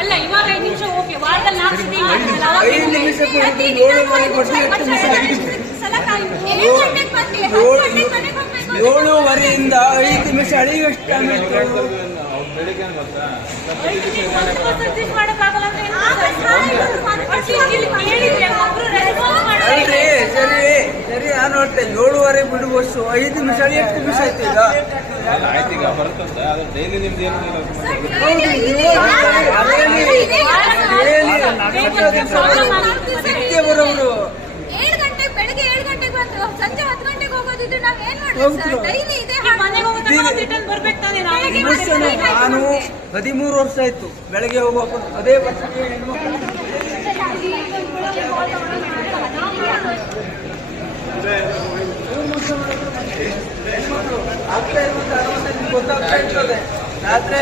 ಅಲ್ಲ ಇವಾಗ 5 ನಿಮಿಷ ಓಕೆ, ವಾರದಲ್ಲಿ 4 ಸತಿ 5 ನಿಮಿಷ ಏಳುವರೆಯಿಂದ 5 ನಿಮಿಷ ಅಳಿಯುವಷ್ಟು ಅಲ್ರಿ. ಸರಿ ಸರಿ, ನಾನು ನೋಡ್ತೆ 7:30 ಬಿಡುವಷ್ಟು 5 ನಿಮಿಷ ಎಷ್ಟು ನಿಮಿಷ ಆಯ್ತು ಈಗ? ಬರೋರು ಬೆಳಿಗ್ಗೆ 7 ಗಂಟೆಗೆ ಬಂದು ಸಂಜೆ 10 ಗಂಟೆಗೆ ಹೋಗೋದಿದ್ರೆ ನಾವ್ ಏನ್ ಮಾಡ್ತೀವಿ? ನಾನು 13 ವರ್ಷ ಆಯ್ತು ಬೆಳಗ್ಗೆ ಹೋಗ್ಬೇಕು ಅದೇ ಬಸ್ಸಿಗೆ ಗೊತ್ತಾಗ್ತಾ ಇರ್ತದೆ. ರಾತ್ರಿ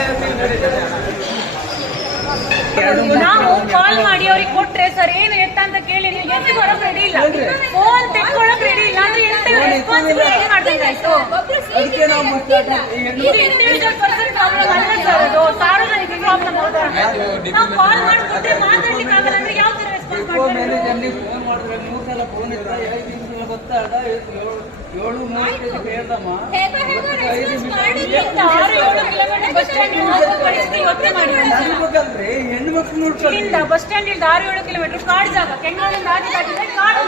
ನಾವು ಕಾಲ್ ಮಾಡಿ ಅವ್ರಿಗೆ ಕೊಟ್ರೆ ಸರ್ ಏನು ಎತ್ತ ಅಂತ ಕೇಳಿ ನೀವು ಎಷ್ಟು ಬರೋಕ್ ರೆಡಿ ಇಲ್ಲ, ಫೋನ್ ತೆಕ್ಕೊಳಕ್ ರೆಡಿ ಇಲ್ಲ ಅಂದ್ರೆ ಎಂತ ರೆಸ್ಪಾನ್ಸಿಬಿಲಿಟಿ ಮಾಡ್ಬೇಕಾಯ್ತು. ಇದು ಇಂಡಿವಿಜುವಲ್ ಪರ್ಸನ್ ಪ್ರಾಬ್ಲಮ್ ಅಲ್ಲ ಸರ್, ಅದು ಸಾರ್ವಜನಿಕ ಪ್ರಾಬ್ಲಮ್. ಹೌದಾ? ನಾವು ಕಾಲ್ ಮಾಡಿ ಕೊಟ್ರೆ ಮಾತಾಡ್ಲಿಕ್ಕೆ ಆಗಲ್ಲ ಅಂದ್ರೆ ಯಾವ ತರ ರೆಸ್ಪಾನ್ಸ್ ಮಾಡ್ತಾರೆ? ಫೋನ್ ಮಾಡಿದ್ರೆ 3 ಸಲ ಫೋನ್ ಇತ್ತ, 5 ನಿಮಿಷ ಗೊತ್ತಾಗ 7:30 ಹೇಳ್ದಮ್ಮ. 6-7 ಕಿಲೋಮೀಟರ್ ಬಸ್ ಸ್ಟ್ಯಾಂಡ್ ಪರಿಸ್ಥಿತಿ ಯೋಚನೆ ಮಾಡಿ. ಹೆಣ್ಮಕ್ಳು ನೋಡ್ಕೊಂಡು ಬಸ್ ಸ್ಟ್ಯಾಂಡ್ 6-7 ಕಿಲೋಮೀಟರ್ ಕಾಡ್ ಜಾಗ, ಕೆಂಗಲಿಂದ ಆಗಿ ಕಾಡು